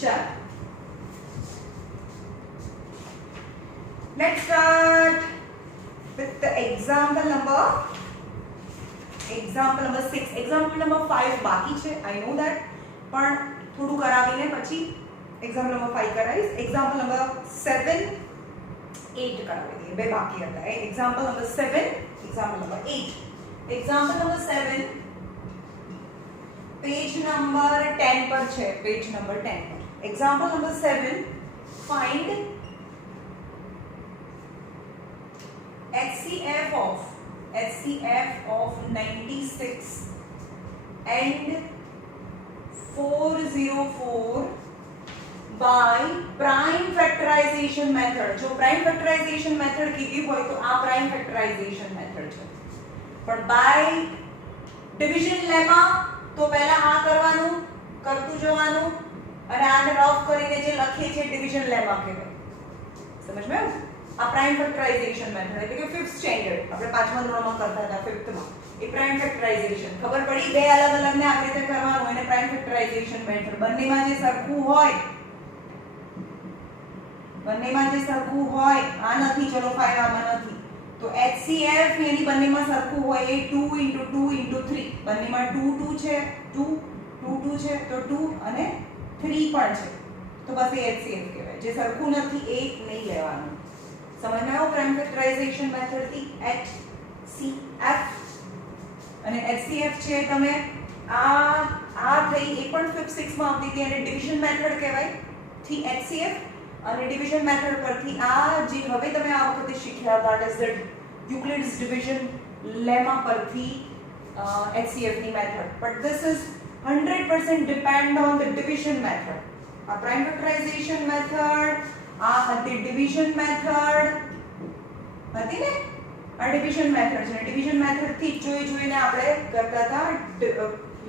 चल, let's start with the example number 6. example number 5 બાકી છે, I know that, પણ થોડું કરાવીને પછી example number 5 કરાવીશ. example number 7 8 કરાવી દઈએ, બે બાકી હતા. example number 7, example number 8. example number 7 page number 10 પર છે, પેજ નંબર 10 પર. example number 7, find HCF of 96 and 404 by prime factorization method. જો prime factorization method કીધી હોય તો આ prime factorization method છે, પણ by division lemma તો પહેલા આ કરવાનું, કરતું જવાનું, અને આને રફ કરીને જે લખીએ છે division lemma કહેવાય. સમજમાં આવ્યું? આ પ્રાઇમ ફેક્ટરાઇઝેશન મેથડ એટલે કે 5th સ્ટેન્ડર્ડ આપણે પાંચમા ધોરણમાં કરતા હતા, 5th માં એ પ્રાઇમ ફેક્ટરાઇઝેશન. ખબર પડી? બે અલગ અલગ ને આવી રીતે કરવાનું, એને પ્રાઇમ ફેક્ટરાઇઝેશન મેથડ. બંનેમાં જે સરખું હોય, આ નથી, ચલો 5 આમાં નથી, તો HCF એની બંનેમાં સરખું હોય એ 2 * 2 * 3. બંનેમાં 2 2 છે, 2 2 2 છે, તો 2 અને 3 પણ છે, તો બસ એ HCF કહેવાય. જે સરખું નથી એ નહીં લેવાનું. સમજમાં આવ્યું? પ્રાઇમ ફેક્ટરાઇઝેશન મેથડ થી HCF અને HCF છે તમે આ થઈ, એ પણ 5th 6th માં આવતી હતી, અને ડિવિઝન મેથડ કહેવાય થી HCF. અને ડિવિઝન મેથડ પરથી આ જે હવે તમે આ વખતે શીખ્યા, that is the Euclid's division lemma પરથી HCF ની method. but this is 100% depend on the division method. આ prime factorization method, આ હતી ડિવિઝન મેથડ હતી ને, આ ડિવિઝન મેથડ છે. ડિવિઝન મેથડ થી જોઈને આપણે કરતા હતા,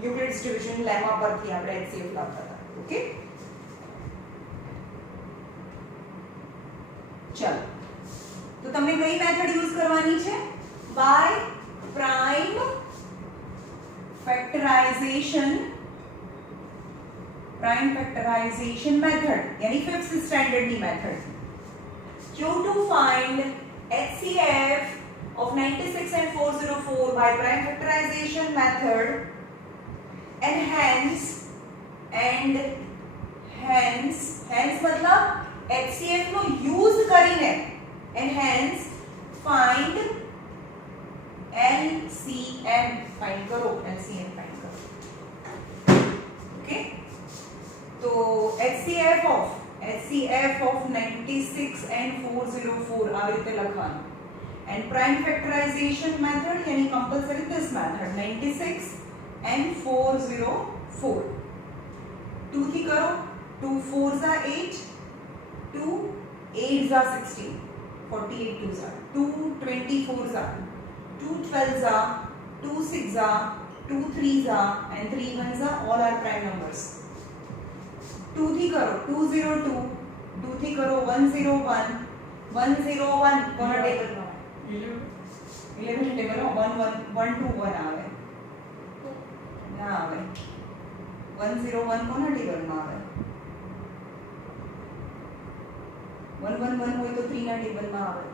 યુક્લિડ્સ ડિવિઝન લેમા પરથી આપણે HCF લાવતા હતા. ઓકે, ચલો, તો તમને કઈ મેથડ યુઝ કરવાની છે? બાય પ્રાઇમ ફેક્ટરાઇઝેશન મેથડ, यानी 5th स्टैंडर्ड ની method. So to find HCF of 96 and 404 by prime factorization method, and hence मतलब HCF નો યુઝ કરીને, and hence find LCM find કરો. okay, तो HCF of 96 and 404 આવી રીતે લખવાનું. and prime factorization method यानी compulsory this method 96 and 404. 2 થી કરો, 2 4s are 8, 2 8s are 16, 48 2s are 2 24s are 2 12s are 2 6s are 2 3s are and 3 1s are, all are prime numbers. 2 થી કરો, 202, 2 થી કરો 101, 101 કોના ટેબલમાં? 11 ટેબલમાં 121 આવે ના આવે. 101 કોના ટેબલમાં આવે? 111 હોય તો 3 ના ટેબલમાં આવે,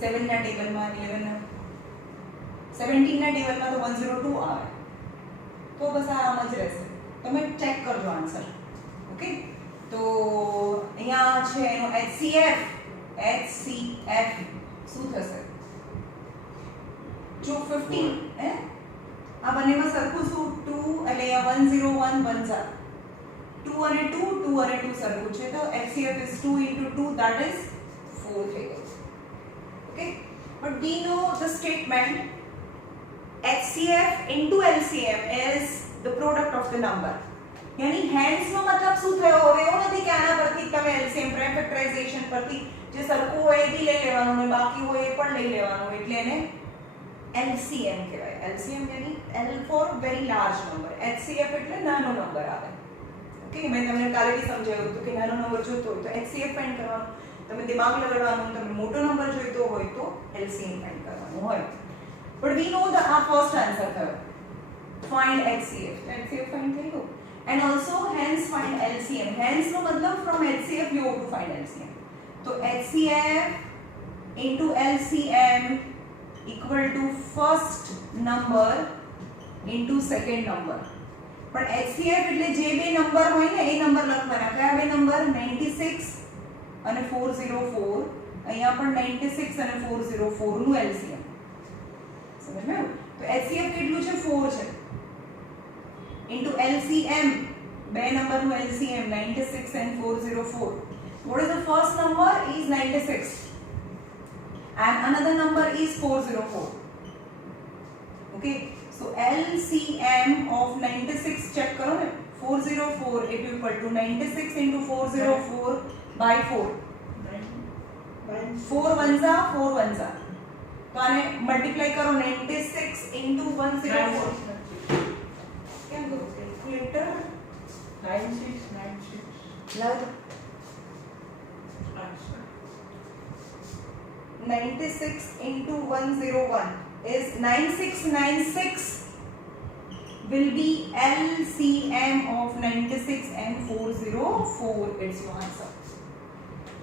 7 ના ટેબલમાં, 11 ના, 17 ના ટેબલમાં તો 102 આવે. તો બસ આમ જ રહેશે. તમે ચેક કરજો આન્સર. ઓકે, તો અહીંયા છે એનો HCF શું થશે? જો 15 હે આ બંનેમાં સરખું શું? 2 એટલે અહીંયા 101 1s are 2 અને 2 સરખું છે, તો HCF is 2 * 2, that is 4 થઈ ગયું. okay, but we know the statement HCF into LCM is the product of the number. यानी hence નો મતલબ શું થયો? હવે એવું નથી કે આના પરથી તમે LCM prime factorization પરથી જે સરખું હોય એ લઈ લેવાનું ને બાકી હોય એ પણ લઈ લેવાનું, એટલે એને LCM કહેવાય. LCM यानी L for very large number, HCF એટલે નાનો નંબર આવે. ઓકે, મેં તમને કાલે બી સમજાવ્યું હતું કે નાનો નંબર જોઈતો હોય તો HCF ફાઇન્ડ કરવાનું, તમે દિમાગ લગાડવાનું, તમે મોટો નંબર જોઈતો હોય તો LCM ફાઇન્ડ કરવાનું હોય. but we know the our first answer થયો, find HCF. HCF find થઈ ગયું. and also hence find LCM. hence નો મતલબ from HCF you have to find LCM. તો HCF into LCM equal to first number into second number. પણ HCF એટલે જે બે number હોય ને એ નંબર લખવાના. કયા બે નંબર? 96 અને 404. અહીંયા પણ 96 અને 404 નું LCM. સમજ્યું? તો HCF કેટલું છે? 4 છે. into LCM, બે નંબરનું LCM 96 and 404. What is the first number? Is 96 and another number is 404. Okay, so LCM of 96 check करो ना. 404 it equal to 96 into 404 by 4. 4 1 4 1 तो आने मल्टीप्लाई करो 96 into 104. क्या करो कैलकुलेटर? 96 लाओ तो 96 into 101 is 9696 will be LCM of 96 and 404. It's your answer.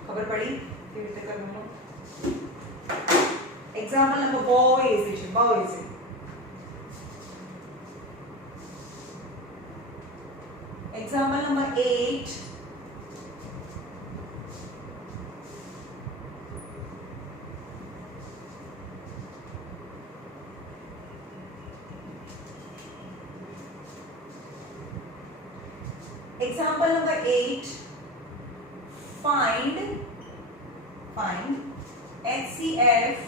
खबर पड़ी? કેવી રીતે કરવાનું? એક્ઝામ્પલ નંબર બહુ easy છે, બહુ easy. Example number 8. Example number 8. Find HCF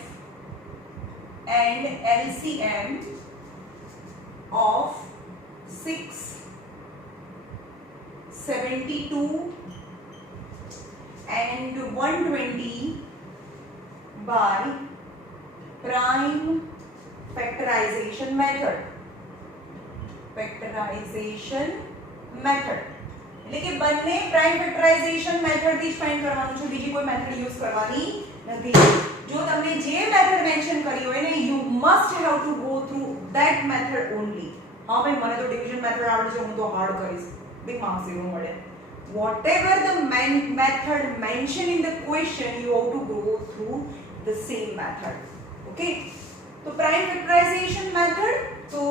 and LCM of 6, 72 and 120 by prime factorization method. એટલે કે બંને પ્રાઇમ ફેક્ટરાઇઝેશન મેથડ થી જ ફાઇન્ડ કરવાનું છે, બીજી કોઈ મેથડ યુઝ કરવાની નથી. જો તમને જે મેથડ મેન્શન કરી હોય ને you must have to go through that method only. હા ભાઈ મને તો ડિવિઝન મેથડ આવડે છે, હું તો હાર્ડ કરીશ, big marks zero મળે. Whatever the method mentioned in the question, you have to go through the same method. Okay? So prime factorization method, so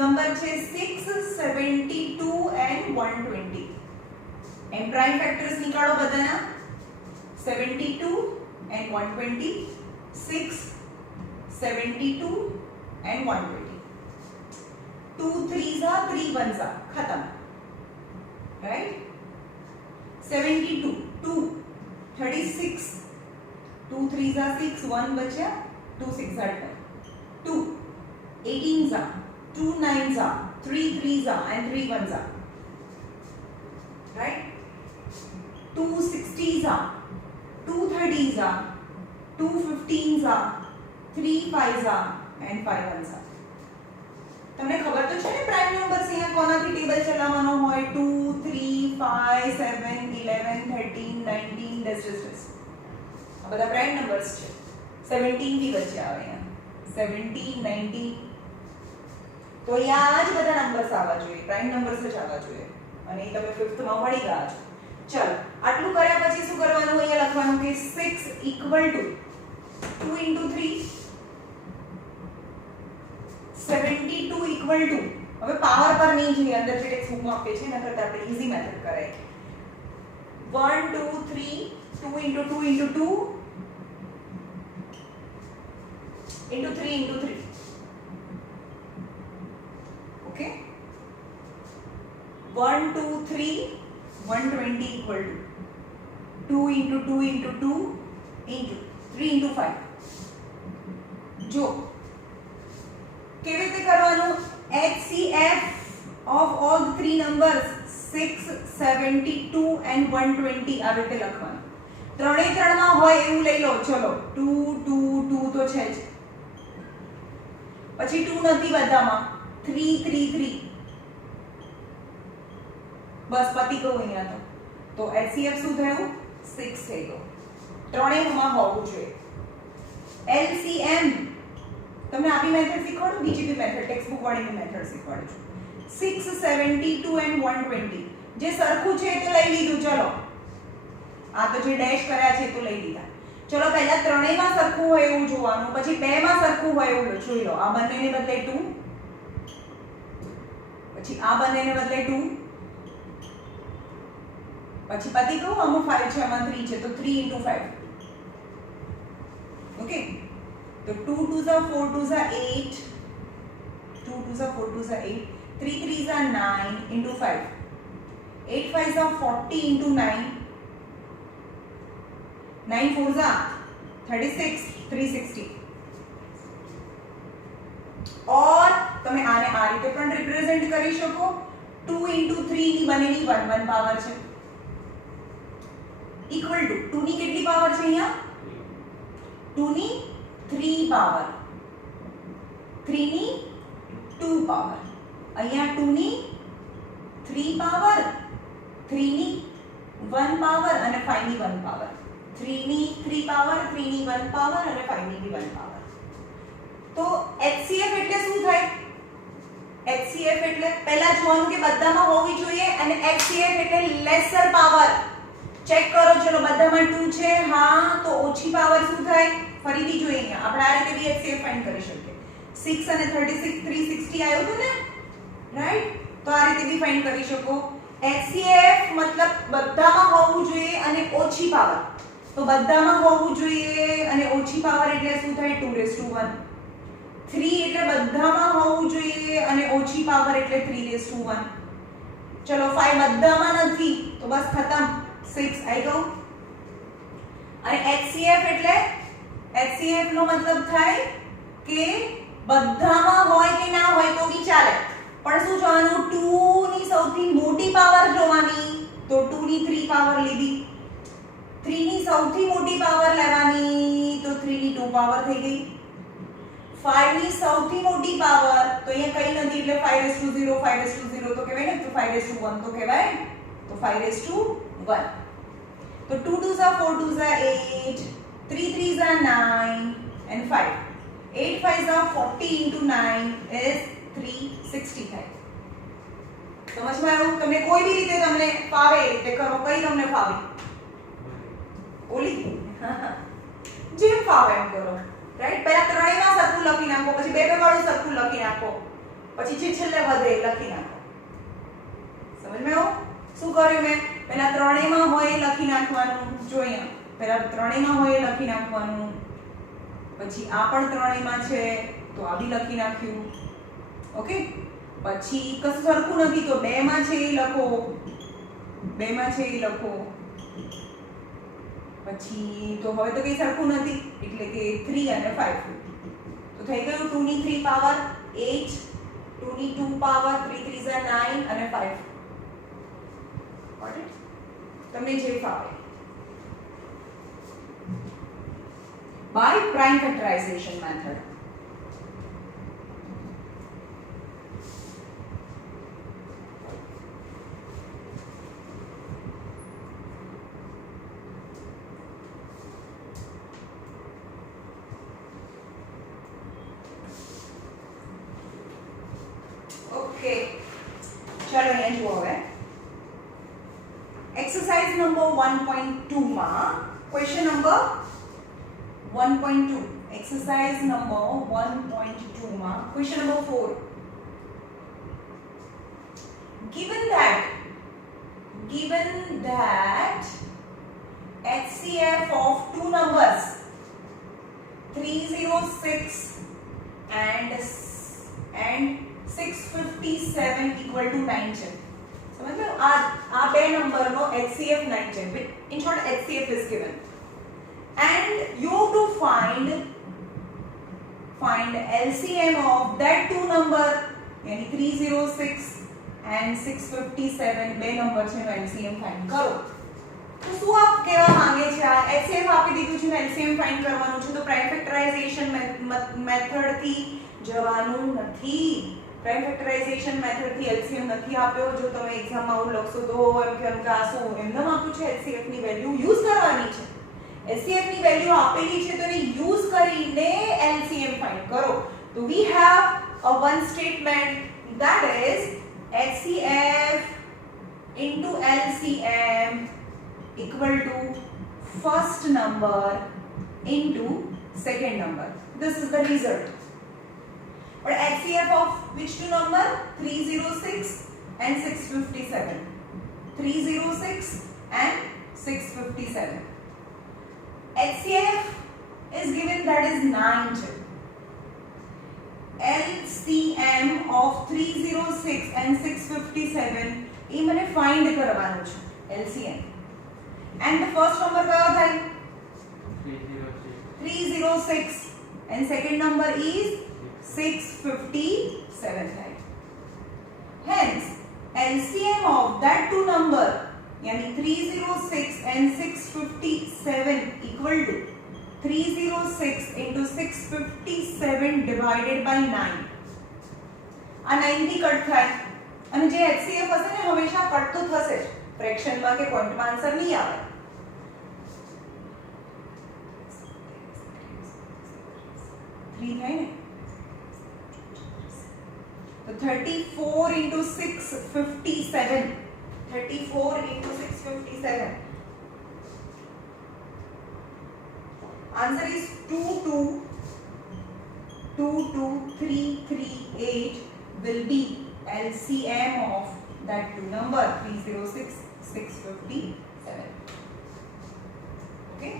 number છે 6, 72 and 120. And prime factors निकालो बधाना. 72 and 120, 6, 72 and 120. 2 3s are 3 1s are खत्म. Right? 72 2 36 2 3s are 6 1 बचा 2 6 are 2 18s are 2 9s are 3 3s are and 3 1s are. Right? 2 60s are 2 30s are 2 15s are 3 5s are and 5 1s are. તમને ખબર તો છે ને prime numbers અહીંયા કોનાથી table ચલાવવાનો હોય? 2 3 5 7 11 13 19 ડેસ. આ બધા પ્રાઇમ નંબર્સ છે. 17 બી વચ્ચે આવે અહીંયા. 17 19 તો અહીંયા આ જ બધા નંબર્સ આવવા જોઈએ, પ્રાઇમ નંબર્સ જ આવવા જોઈએ. અને એ તમે 5th માં મળી ગયા છો. ચલો આટલું કર્યા પછી શું કરવાનું? અહીંયા લખવાનું કે 6 equal to 2 into 3 72 equal to, હવે પાવર પર નહીં જોઈએ, અંદર જે ટેક્સ્ટ બુકમાં આપે છે એના કરતા આપણે ઈઝી મેથડ કરાય. 1 2 3 2 into 2 into 2 into 3 into 3. Okay? 1 2 3 120 equal to 2 into 2 into 2 into 3 into 5. જો કેવી રીતે કરવાનું? HCF of all the three numbers 6 72 and 120 આ રીતે લખવાનું. ત્રણે ત્રણમાં હોય એવું લઈ લો. ચલો 2 2 2 તો છે જ, પછી 2 નથી બધામાં, 3 3 3 બસ પતી ગયું અહીંયા. તો HCF શું થયું? 6 થઈ ગયો. ત્રણેયમાં હોવું જોઈએ. LCM તમને આપી મેથડ શીખવાડું, બીજી બી મેથડ ટેક્સ્ટ બુક વાળી મેથડ શીખવાડું છું. 672 and 120 જે સરખું છે તો લઈ લીધું. ચલો આ તો જે ડેશ કર્યા છે તો લઈ લીધા. ચલો પહેલા ત્રણેયમાં સરખું હોય એવું જોવાનું, પછી બેમાં સરખું હોય એવું જોઈ લો. આ બંનેને બદલે 2, પછી આ બંનેને બદલે 2, પછી પતિ કહું આમાં 5 છે આમાં 3 છે તો 3 into 5. ઓકે, તો 2 2s are 4 2s are 8, 2 2s are 4 2s are 8, 3 3s are 9 into 5, 8 5s are 40 into 9, 9 4s are 36, 360. और તમે આને આ રીતે પણ રિપ્રેઝેન્ટ કરી શકો. 2 into 3 ની બનેલી 1 1 પાવર છે ઇક્વલ ટુ 2 ની કેટલી પાવર છે અહીંયા? 2 ની 3 પાવર, 3 ની 2 પાવર, અહીંયા 2 ની 3 પાવર, 3 ની 1 પાવર અને 5 ની 1 પાવર, 3 ની 3 પાવર, 3 ની 1 પાવર અને 5 ની 1 પાવર. તો HCF એટલે શું થાય? HCF એટલે પહેલા જોવાનું કે બધામાં હોવી જોઈએ અને HCF એટલે લેસર પાવર. ચેક કરો. ચલો બધામાં 2 છે, હા, તો ઓછી પાવર શું થાય? ફરીથી જોઈએ અહીંયા આપણે આ રીતે બી HCF ફાઇન્ડ કરી શકીએ. 6 અને 36 360 આવ્યું હતું ને, રાઈટ? તો આ રીતે બી ફાઇન્ડ કરી શકો. HCF મતલબ બધામાં હોવું જોઈએ અને ઓછી પાવર. તો બધામાં હોવું જોઈએ અને ઓછી પાવર એટલે શું થાય? 2:1. 3 એટલે બધામાં હોવું જોઈએ અને ઓછી પાવર એટલે 3:1. ચલો 5 બધામાં નથી તો બસ ખતમ, 6 આવી ગયું. અને HCF એટલે HCF નો મતલબ થાય કે બધામાં હોય કે ના હોય તો બી ચાલે, પણ શું જોવાનું? 2 ની સૌથી મોટી પાવર જોવાની. તો 2 ની 3 પાવર લીધી, 3 ની સૌથી મોટી પાવર લેવાની તો 3 ની 2 પાવર થઈ ગઈ. 5 ની સૌથી મોટી પાવર તો અહીંયા કઈ નથી એટલે 5:0, 5:0 તો કહેવાય ને, તો 5:1 તો કહેવાય, તો 5:1. તો 2 2s are 4 2s are 8, 3 3s are 9 and 5, 8 5s are 40 into 9 is 360 થાય. સમજમાં આવ્યું? તમને કોઈ બી રીતે તમને ફાવે એ રીતે કરો. કઈ તમને ફાવે? ઓલી જેમ ફાવે એમ કરો, રાઈટ? પહેલા ત્રણેયમાં સરખું લખી નાખો, પછી બે બે વાળું સરખું લખી નાખો, પછી જે છેલ્લે વધે લખી નાખો. સમજમાં આવ્યું? શું કર્યું મેં? પહેલા ત્રણેયમાં હોય એ લખી નાખવાનું. જો અહીંયા પહેલા ત્રણેયમાં હોય એ લખી નાખવાનું, પછી આ પણ ત્રણેયમાં છે તો આ બી લખી નાખ્યું. ઓકે, પછી કશું સરખું નથી તો બેમાં છે એ લખો, બેમાં છે એ લખો. પછી તો હવે તો કઈ સરખું નથી એટલે કે 3 અને 5 તો થઈ ગયું. 2 ની 3 પાવર 8, 2 ની 2 પાવર 3 3s are 9 અને 5. Got it? તમને જે ફાવે. By prime factorization method. Okay, ચલો અહીંયા જુઓ. હવે એક્સરસાઇઝ નંબર 1.2 માં ક્વેશ્ચન નંબર 1.2, એક્સરસાઇઝ નંબર 1.2 માં question number 4. given that HCF of two numbers 306 and 657 equal to 9 છે. સમજો આ બે નંબરનો HCF 9 છે. in short HCF is given and you have to find LCM of that two number, यानी 306 and 657 બે number છે નો LCM ફાઇન્ડ કરો. તો શું આપ કહેવા માંગે છે? આ HCF આપી દીધું છે ને LCM ફાઇન્ડ કરવાનું છે, તો પ્રાઇમ ફેક્ટરાઇઝેશન મેથડ થી જવાનું નથી. પ્રાઇમ ફેક્ટરાઇઝેશન મેથડ થી LCM નથી આપ્યો. જો તમે એક્ઝામમાં આવું લખશો તો એમ કે આ શું એમને આપ્યું છે? HCF ની વેલ્યુ યુઝ કરવાની છે. HCF ની વેલ્યુ આપેલી છે તો એને યુઝ કરીને LCM ફાઇન્ડ કરો. તો we have a one statement that is HCF into LCM equal to first number into second number. This is the result. But HCF of which two number? 306 and 657. 306 and 657. HCF is given, that is 9. LCM of 306 and 657 એ મને find કરવાનું છે LCM. And the first number કયો થાય? 306 and second number is 657 થાય. Hence LCM of that two number यानी 306 and 657 equal to 306 into 657 divided by 9. આ 9 થી cut થાય અને જે HCF હશે ને હંમેશા કટ તો થશે જ, ફ્રેક્શન માં કે પોઈન્ટ માં આન્સર નહીં આવે. तो 34 into 657. 34 into 657. Answer is 22338 will be LCM of that two number 306 657. Okay.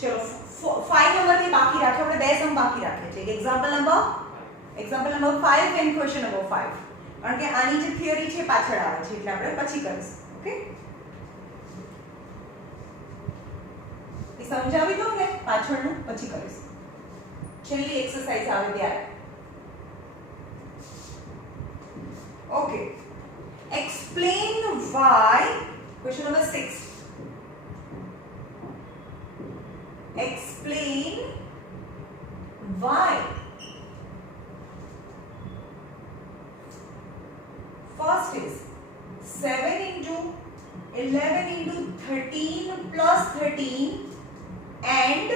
चलो 5 नंबर में बाकी रखे, આપણે બે સમ બાકી રાખે છે. Example number 5 and question number 5. કારણ કે આની જે થિયરી છે પાછળ આવે છે એટલે આપણે પછી કરીશું. ઓકે, એ સમજાવી દો ને પાછળનું, પછી કરીશું. છેલ્લી એક્સરસાઇઝ આવે ત્યારે. Okay, explain why, question number 6. Explain why first is 7 into 11 into 13 plus 13 and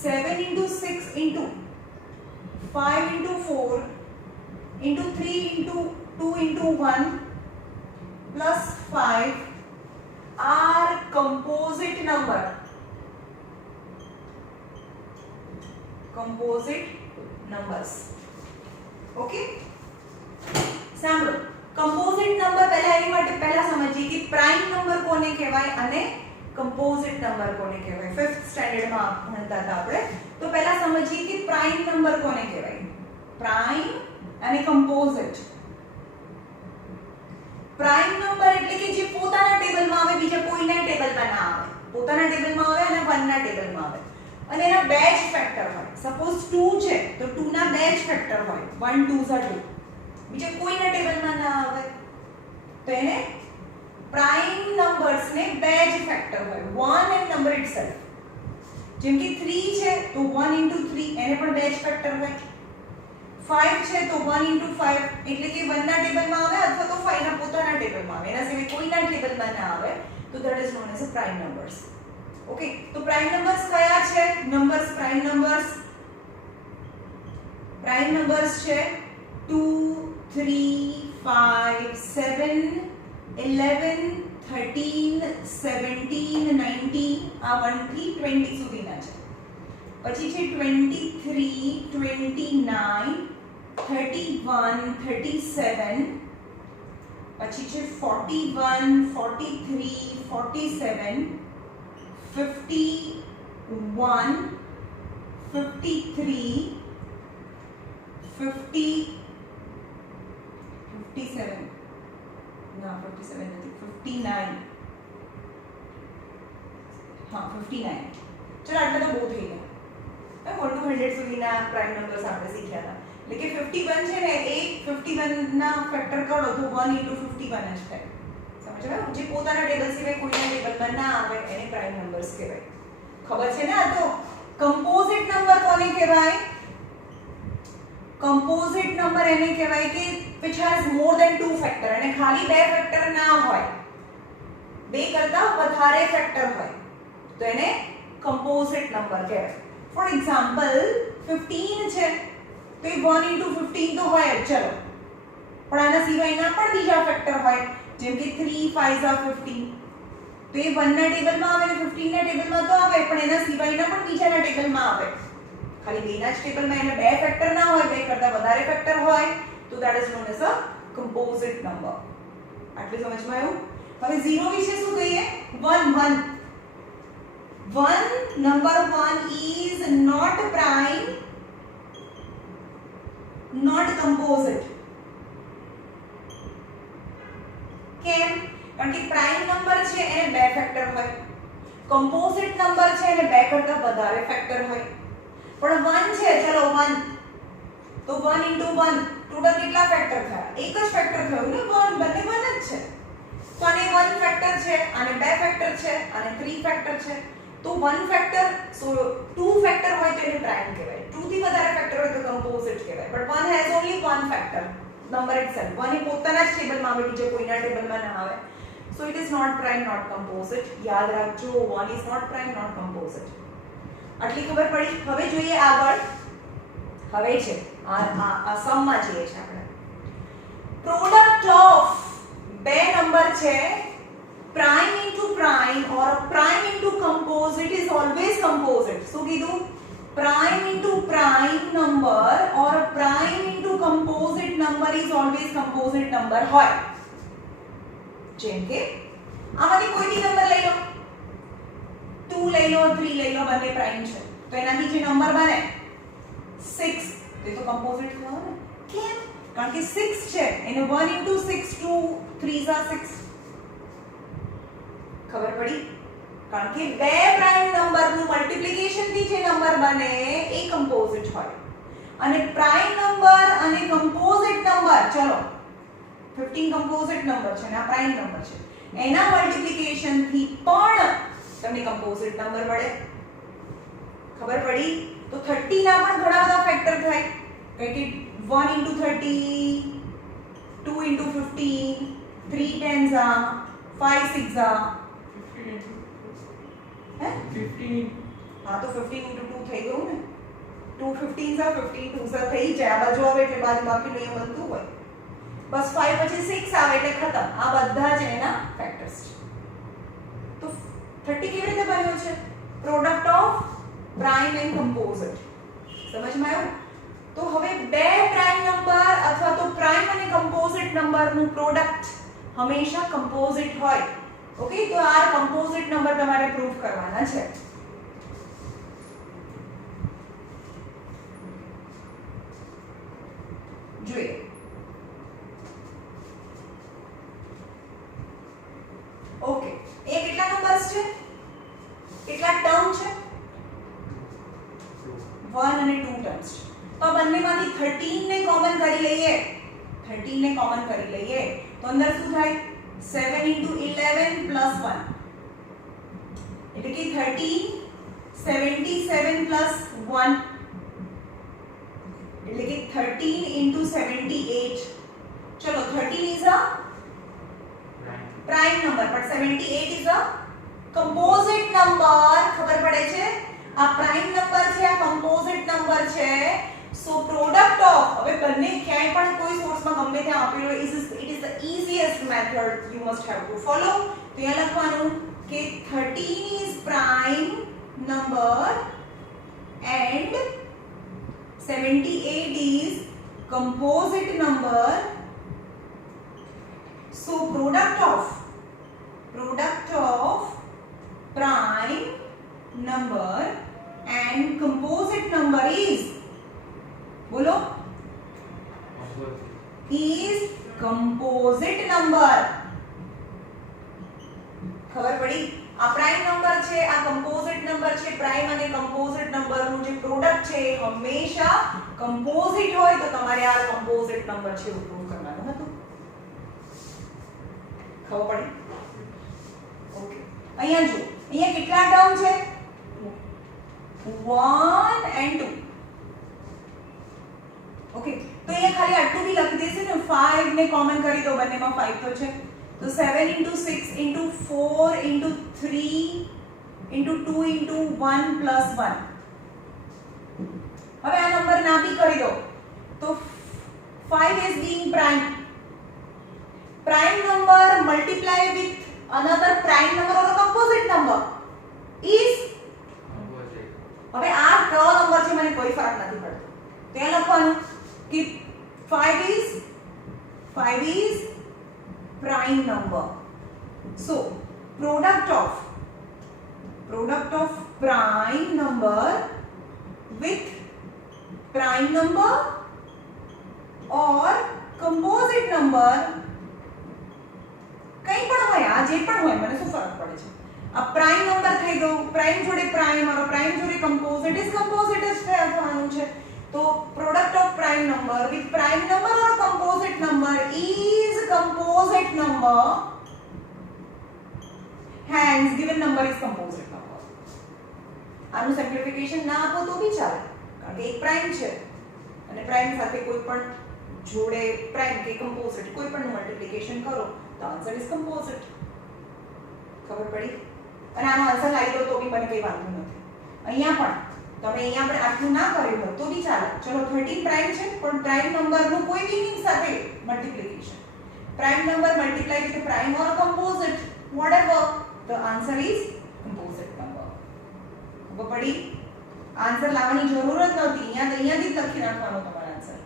7 into 6 into 5 into 4 into 3 into 2 into 1 plus 5 are composite number. Composite numbers. Okay, સાંભળો, composite number પહેલા એની માટે પહેલા સમજીએ કે prime number કોને કહેવાય અને composite number કોને કહેવાય. 5th સ્ટાન્ડર્ડ માં ભણતા હતા આપણે, તો પહેલા સમજીએ કે prime number કોને કહેવાય. prime અને composite. prime number એટલે કે જે પોતાના ટેબલમાં આવે, બીજા કોઈના ટેબલમાં ના આવે. પોતાના ટેબલમાં આવે અને 1 ના ટેબલમાં આવે અને એના બે જ ફેક્ટર હોય. સપોઝ 2 છે તો 2 ના બે જ ફેક્ટર હોય, 1 2 ઝા 2, બીજા કોઈના ટેબલમાં ના આવે તો એને પ્રાઇમ નંબર્સ ને બે જ ફેક્ટર હોય, 1 એન્ડ નંબર ઇટસેલ્ફ. જેમ કે 3 છે તો 1 into 3 એને પણ બે જ ફેક્ટર હોય. 5 છે તો 1 into 5 એટલે કે 1 ના ટેબલમાં આવે અથવા તો 5 ના પોતાના ટેબલમાં આવે, એના સિવાય કોઈના ટેબલમાં ના આવે તો that is known as a prime numbers. Okay, तो प्राइम नंबर्स कया છે? नंबर्स प्राइम नंबर्स છે 2 3 5 7 11 13 17 19 આ 1 થી 20 સુધીના છે. પછી છે 23 29 31 37, પછી છે 41 43 47 51 53 50 57 ના 57 નથી 59 હા 59. ચલો આટલા તો બહુ થઈ ગયા. 1 to 100 સુધીના પ્રાઇમ નંબર્સ આપણે શીખ્યા હતા. એટલે કે 51 છે ને એ 51 ના ફેક્ટર કરો તો 1 into 51 જ થાય. સમજ્યા? જે પોતાના ટેબલ સિવાય કોઈના ટેબલમાં ના આવે એને પ્રાઇમ નંબર્સ કહેવાય. ખબર છે ને? આ તો કમ્પોઝિટ નંબર કોને કહેવાય? કમ્પોઝિટ નંબર એને કહેવાય કે which has more than 2 factor, અને ખાલી બે ફેક્ટર ના હોય, બે કરતા વધારે ફેક્ટર હોય તો એને કમ્પોઝિટ નંબર કહેવાય. ફોર એક્ઝામ્પલ 15 છે તો એ 1 into 15 તો હોય જ, ચલો, પણ આના સિવાયના પણ બીજા ફેક્ટર હોય, જેમ કે 3 5 15, તો એ 1 ના ટેબલમાં આવે અને 15 ના ટેબલમાં તો આવે, પણ એના સિવાયના પણ બીજાના ટેબલમાં આવે. ખાલી બેના જ ટેબલમાં એના બે ફેક્ટર ના હોય, બે કરતા વધારે ફેક્ટર હોય, તો that is known as a composite number. આટલું સમજમાં આવ્યું? હવે 0 વિશે શું કહીએ? 1 number 1 is not prime, not composite. કેમ? કારણ કે પ્રાઇમ નંબર છે એને બે ફેક્ટર હોય, કમ્પોઝિટ નંબર છે એને બે કરતા વધારે ફેક્ટર હોય. પણ 1 છે, ચલો 1, તો 1 into 1 ટોટલ કેટલા ફેક્ટર થયા? એક જ ફેક્ટર થયું ને, 1, બંને 1 જ છે. તો આને 1 ફેક્ટર છે, આને 2 ફેક્ટર છે, આને 3 ફેક્ટર છે. તો 1 ફેક્ટર, સો 2 ફેક્ટર હોય તો એને પ્રાઇમ કહેવાય, 2 થી વધારે ફેક્ટર હોય તો કમ્પોઝિટ કહેવાય. But 1 has only 1 factor, number itself. 1 એ પોતાના જ ટેબલમાં આવે, બીજા કોઈના ટેબલમાં ના આવે. So it is not prime, not composite. યાદ રાખજો, 1 is not prime, not composite. આટલી ખબર પડી? હવે જોઈએ આગળ. હવે છે આ સમમાં જઈએ છે આપણે. પ્રોડક્ટ ઓફ બે નંબર છે, prime into prime or prime into composite is always composite. શું કીધું? prime into prime number or prime into composite number is always composite number હોય. જેમ કે આમાંથી કોઈ બી નંબર લઈ લો, 2 લઈ લો, 3 લઈ લો, બંને પ્રાઇમ છે, તો એનાથી જે નંબર બને 6, તે તો કમ્પોઝિટ થયો ને. કેમ? કારણ કે 6 છે, એને 1 into 6, 2 3s are 6. ખબર પડી? કારણ કે બે પ્રાઇમ નંબરનું મલ્ટીપ્લિકેશન થી જે નંબર બને એ કમ્પોઝિટ હોય. અને પ્રાઇમ નંબર અને કમ્પોઝિટ નંબર, ચલો 15 કમ્પોઝિટ નંબર છે અને આ પ્રાઇમ નંબર છે, એના મલ્ટીપ્લિકેશન થી પણ તમને કમ્પોઝિટ નંબર મળે. ખબર પડી? તો 30 ના પણ ઘણા બધા ફેક્ટર થાય, કે 1 into 30, 2 into 15, 3 10s are, 5 6s are 15. હા, તો 15 into 2 થઈ ગયું ને, 2 15s are 15 2s are થઈ જાય. આ બાજુ આવે એટલે બાજુ બાકીનું એ બનતું હોય. બસ 5 પછી 6 આવે એટલે ખતમ. આ બધા જ એના ફેક્ટર્સ છે. તો 30 કેવી રીતે બન્યો છે? Product of prime end composite. સમજમાં આવ્યું? તો હવે બે પ્રાઇમ નંબર અથવા તો પ્રાઇમ અને કમ્પોઝિટ નંબરનું પ્રોડક્ટ હંમેશા કમ્પોઝિટ હોય. ઓકે, તો આ કમ્પોઝિટ નંબર તમારે પ્રૂફ કરવાના છે. જોઈએ ઓકે, એ કેટલા નંબર્સ છે? કેટલા ટર્મ છે? 1 અને 2 ટર્મ્સ છે. તો બંનેમાંથી 13 ને કોમન કરી લઈએ, 13 ને કોમન કરી લઈએ તો અંદર શું થાય? 7 into 11 plus 1 એટલે કે 13 77 plus 1 એટલે કે 13 into 78. ચલો, 13 is a prime number but 78 is a composite number. ખબર પડે છે? આ prime number છે, આ composite number છે. So product of, હવે બંને ક્યાંય પણ કોઈ સોર્સમાં ગમે ત્યાં આપેલું, it is the easiest method you must have to follow. તો અહીંયા લખવાનું કે 13 is prime number and 78 is composite number. So product of prime number and composite number is, बोलो, is composite number. ખબર પડી? આ પ્રાઇમ નંબર છે, આ કમ્પોઝિટ નંબર છે. પ્રાઇમ અને કમ્પોઝિટ નંબરનું જે પ્રોડક્ટ છે એ હંમેશા કમ્પોઝિટ હોય, તો તમારે આ કમ્પોઝિટ નંબર છે એવું પ્રૂવ કરવાનું હતું. ખબર પડી? ઓકે, અહીંયા જો, અહીંયા કેટલા ટર્મ છે? 1 and 2. ઓકે, તો અહીંયા ખાલી આટલું બી લખી દેશે ને, 5 ને કોમન કરી દો, બંનેમાં 5 તો છે. તો 7 into 6 into 4 into 3 into 2 into 1 plus 1. હવે આ નંબર ના બી કરી દો તો 5 is being prime. Prime number multiply with another prime number or a composite number is હવે આ કયો નંબર છે મને કોઈ ફરક નથી પડતો તો એ લખવાનું કે 5 is prime number. So product of prime number with prime number or composite number કઈ પણ હોય આ જે પણ હોય મને શું ફરક પડે છે આ પ્રાઇમ નંબર થઈ ગયો પ્રાઇમ જોડે પ્રાઇમ और પ્રાઇમ જોડે composite is composite જ થવાનું છે તો product of prime number with prime number or composite number is composite number, hence given number is composite number. આનું સિમ્પ્લિફિકેશન ના આપો તો બી ચાલે કારણ કે એક પ્રાઇમ છે અને પ્રાઇમ સાથે કોઈ પણ જોડે પ્રાઇમ કે composite કોઈ પણ મલ્ટીપ્લિકેશન કરો તો આન્સર ઇઝ composite. ખબર પડી અને આનો આન્સર લાવી દો તો બી મને કંઈ વાંધો નથી. અહીંયા પણ તમે અહીંયા આપણે આટલું ના કર્યું હોત તો બી ચાલે. ચલો 13 પ્રાઇમ છે પણ પ્રાઇમ નંબરનું કોઈ મીનિંગ સાથે multiplication prime number multiply with a prime or a composite whatever the answer is composite number. ખબર પડી આન્સર લાવવાની જરૂર જ નહોતી અહીંયાથી જ લખી નાખવાનો તમારો answer.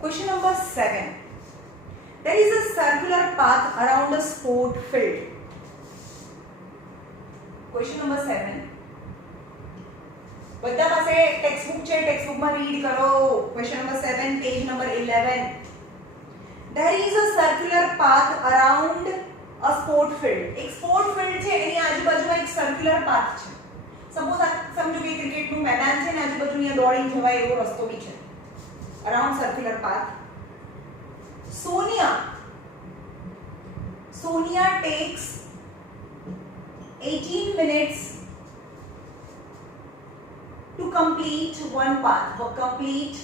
Question number 7. There is a circular path around a sport field. Question number 7. બધા પાસે ટેક્સ્ટબુક છે ટેક્સ્ટબુકમાં રીડ કરો. Question number 7 page number 11. There is a circular path around a sport field. એક સ્પોર્ટ ફિલ્ડ છે એની આજુબાજુમાં એક circular path છે. Suppose સમજો કે ક્રિકેટનું મેદાન છે ને આજુબાજુ અહીંયા દોડીને જવાય એવો રસ્તો બી છે. Around circular path. Sonia takes 18 minutes to complete one path or complete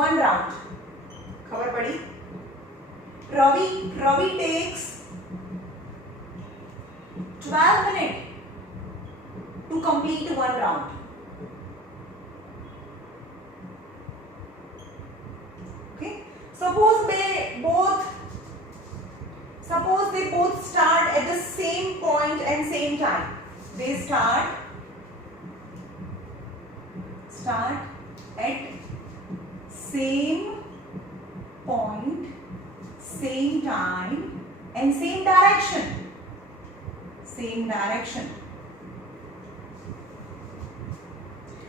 one round. खबर पड़ी? Ravi takes 12 minutes to complete one round. Suppose they both start at the same point and same time. They start at same point, same time and same direction.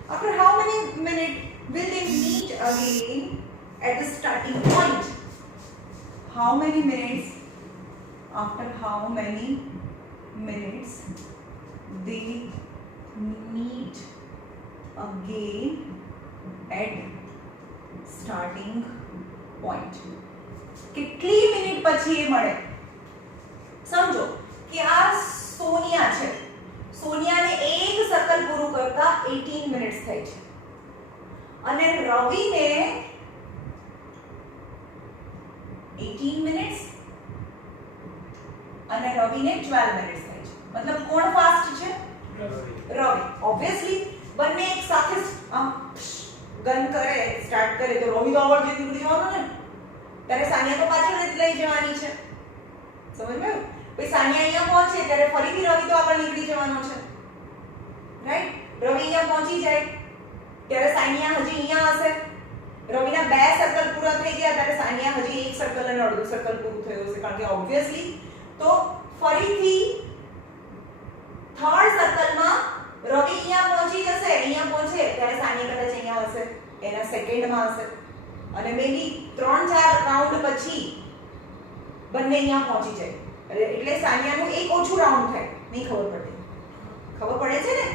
After how many minutes will they meet again at the starting point? How many minutes? After how many minutes they meet again at starting point? કેટલી minute પછી એ મળે? સમજો કે આ સોનિયા છે. સોનિયાને એક circle પૂરું કરતા 18 મિનિટ્સ થઈ છે અને રવિને 18 મિનિટ્સ અને રવિને 12 મિનિટ્સ થાય છે. મતલબ કોણ ફાસ્ટ છે? રવિ. ઓબ્વિયસલી બંને એક સાથે આમ ગન કરે સ્ટાર્ટ કરે તો રવિ તો આગળ જઈ નીકળી જવાનો ને ત્યારે સાનિયા તો પાછળ જ લઈ જવાની છે. સમજ ગયું? પછી સાનિયા અહીંયા પહોંચે ત્યારે ફરીથી રવિ તો આગળ નીકળી જવાનો છે. રાઈટ? રવિ અહીંયા પહોંચી જાય ત્યારે સાનિયા હજી અહીંયા હશે. રવિના બે સર્કલ પૂરા થઈ ગયા ત્યારે સાનિયા હજી એક સર્કલ અને અડધું સર્કલ પૂરું થયું હશે કારણ કે ઓબ્વિયસલી તો ફરીથી થર્ડ સર્કલમાં રવિ અહીંયા પહોંચી જશે. અહીંયા પહોંચે ત્યારે સાનિયા કદાચ અહીંયા હશે એના સેકન્ડમાં હશે અને મેબી 3-4 રાઉન્ડ પછી બંને અહીંયા પહોંચી જાય એટલે સાનિયાનું એક ઓછું રાઉન્ડ થાય. નહીં ખબર પડતી? ખબર પડે છે ને?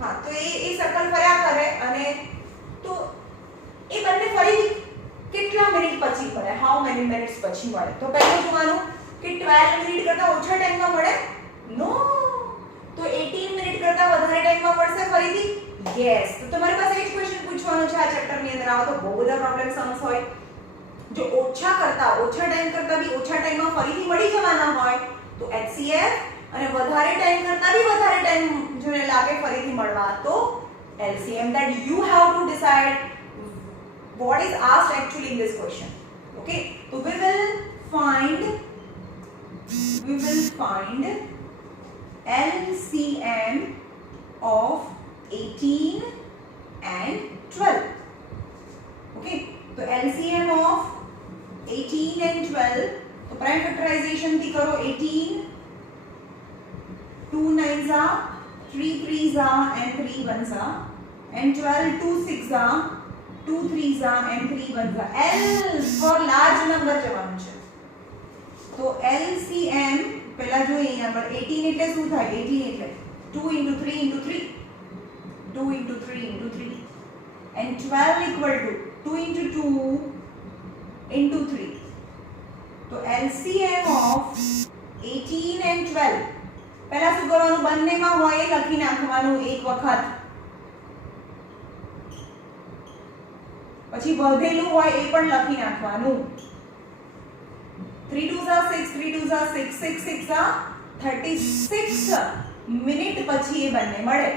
હા તો એ સર્કલ ફર્યા કરે અને તો એ બંને ફરીથી કેટલા મિનિટ પછી મળે? હાઉ મેની મિનિટ્સ પછી મળે? તો પહેલું જોવાનું કે 12 મિનિટ કરતા ઓછા ટાઈમમાં મળે? નો. તો 18 મિનિટ કરતા વધારે ટાઈમમાં મળશે ફરીથી? યસ. તો તમારી પાસે એક ક્વેશ્ચન પૂછવાનો છે આ ચેપ્ટરની અંદર. આવો તો બહુ બધા પ્રોબ્લેમ સમ્સ હોય. જો ઓછા ટાઈમ કરતા બી ઓછા ટાઈમમાં ફરીથી મળી જવાના હોય તો HCF અને વધારે ટાઈમ કરતા બી વધારે ટાઈમ જોને લાગે ફરીથી મળવા તો LCM. that you have to decide what is asked actually in this question. Okay, so we will find LCM of 18 and 12. Okay, so LCM of 18 and 12, तो prime factorization थी करो 18, 2 9s are, 3 3s are and 3 1s are, and 12 2 6s are, 2 3s are and 3 1s are. L for large number જવાનું છે. તો LCM પહેલા જોઈએ અહીંયા પર 18 એટલે શું થાય? 18 એટલે 2 into 3 into 3, 2 into 3 into 3, and 12 equal to 2 into 2 into 3. તો LCM of 18 and 12 પહેલા શું કરવાનું? બંનેમાં હોય એ લખી નાખવાનું એક વખત, પછી વધેલું હોય એ પણ લખી નાખવાનું. 3 2s are 6, 3 2s are 6, 6 6 are 36 minute પછી એ બંને મળે.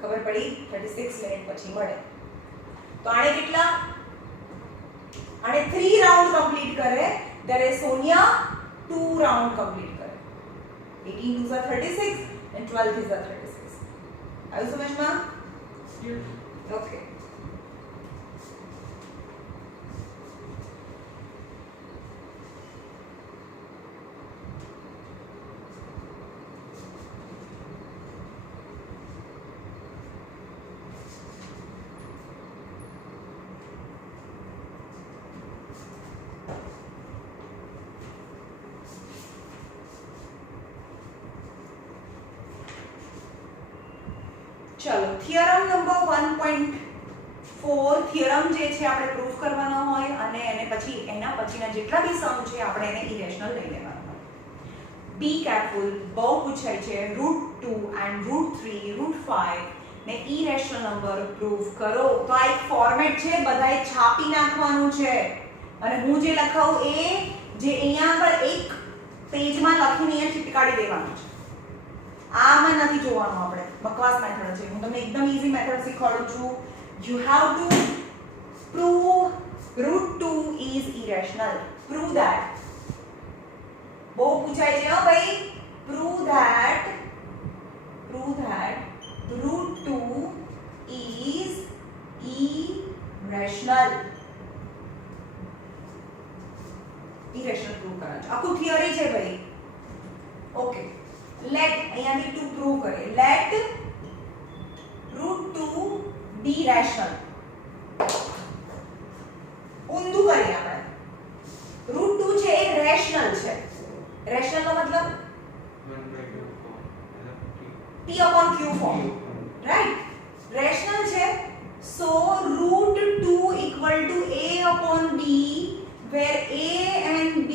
ખબર પડી? 36 મિનિટ પછી મળે. તો આને કેટલા? આને 3 રાઉન્ડ કમ્પ્લીટ કરે ત્યારે સોનિયા 2 રાઉન્ડ કમ્પ્લીટ કરે. 18 2s are 36 and 12 3s are 36. આવ્યું સમજમાં? ઓકે. ચલો થિયરમ નંબર 1.4 થિયરમ જે છે આપણે પ્રૂફ કરવાનો હોય અને એને પછી એના પછીના જેટલા બી સમ છે આપણે એને ઇરેશનલ લઈ લેવાનો હોય. બી કેરફુલ, બહુ પૂછાય છે √2 and √3 √5 ને ઇરેશનલ નંબર પ્રૂફ કરો. તો આ એક ફોર્મેટ છે, બધાએ છાપી નાખવાનું છે અને હું જે લખાવું એ જે અહીંયા આગળ એક પેજમાં લખીને અહીંયા ચિપકાડી દેવાનું છે. આમાં નથી જોવાનું આપણે, બકવાસ મેથડ છે. હું તમને એકદમ ઈઝી મેથડ શીખવાડું છું. You have to prove √2 is irrational. Prove that. બહુ પૂછાય છે હો ભાઈ. Prove that √2 is irrational. Irrational prove કરવાનું છે. આખું થિયરી છે ભાઈ. ઓકે, let અહીંયાથી 2 પ્રૂવ કરીએ. let √2 be rational. ઊંધું કરીએ આપણે. √2 છે એ રેશનલ છે. રેશનલ નો મતલબ P/Q ફોર્મ, રાઈટ? રેશનલ છે. so √2 equal to A/B where A and B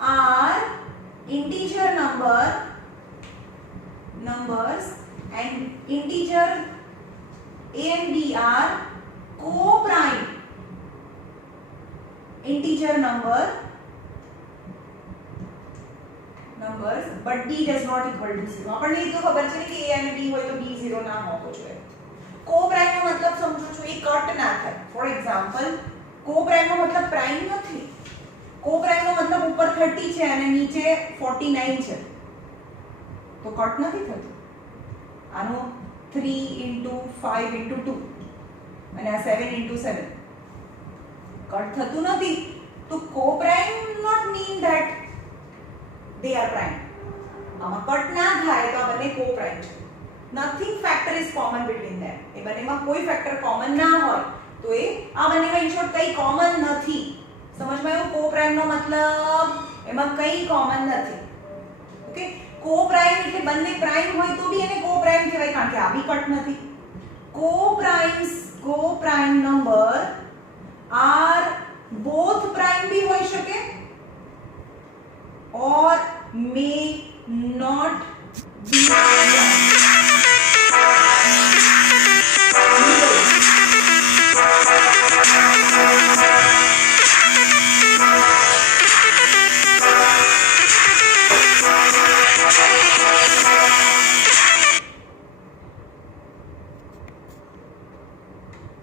are integer numbers and integer A and B are co-prime integer numbers but B does not equal to 0. આપણને એ તો ખબર છે કે A અને B હોય તો B 0 ના હોવો જોઈએ. co-prime નો મતલબ સમજો છો એ કટ ના થાય. ફોર એક્ઝામ્પલ co-prime નો મતલબ પ્રાઇમ નથી. co-prime નો મતલબ ઉપર 30 છે અને નીચે 49 છે તો કટ નથી થતું. આનો 3 into 5 into 2 અને આ 7 into 7 કટ થતું નથી. તો co-prime not mean that they are prime. આમાં કટ ના થાય તો આ બંને co-prime છે. nothing factor is common between them. એ બંનેમાં કોઈ ફેક્ટર કોમન ના હોય તો એ આ બંનેમાં ઇન શોર્ટ કઈ કોમન નથી. સમજમાં આવ્યું? co-prime નો મતલબ એમાં કઈ કોમન નથી. ઓકે, co-prime એટલે બંને પ્રાઇમ હોય તો બી એને co-prime કહેવાય કારણ કે આ બી કટ નથી. co-prime number are both prime બી હોઈ શકે may not be done.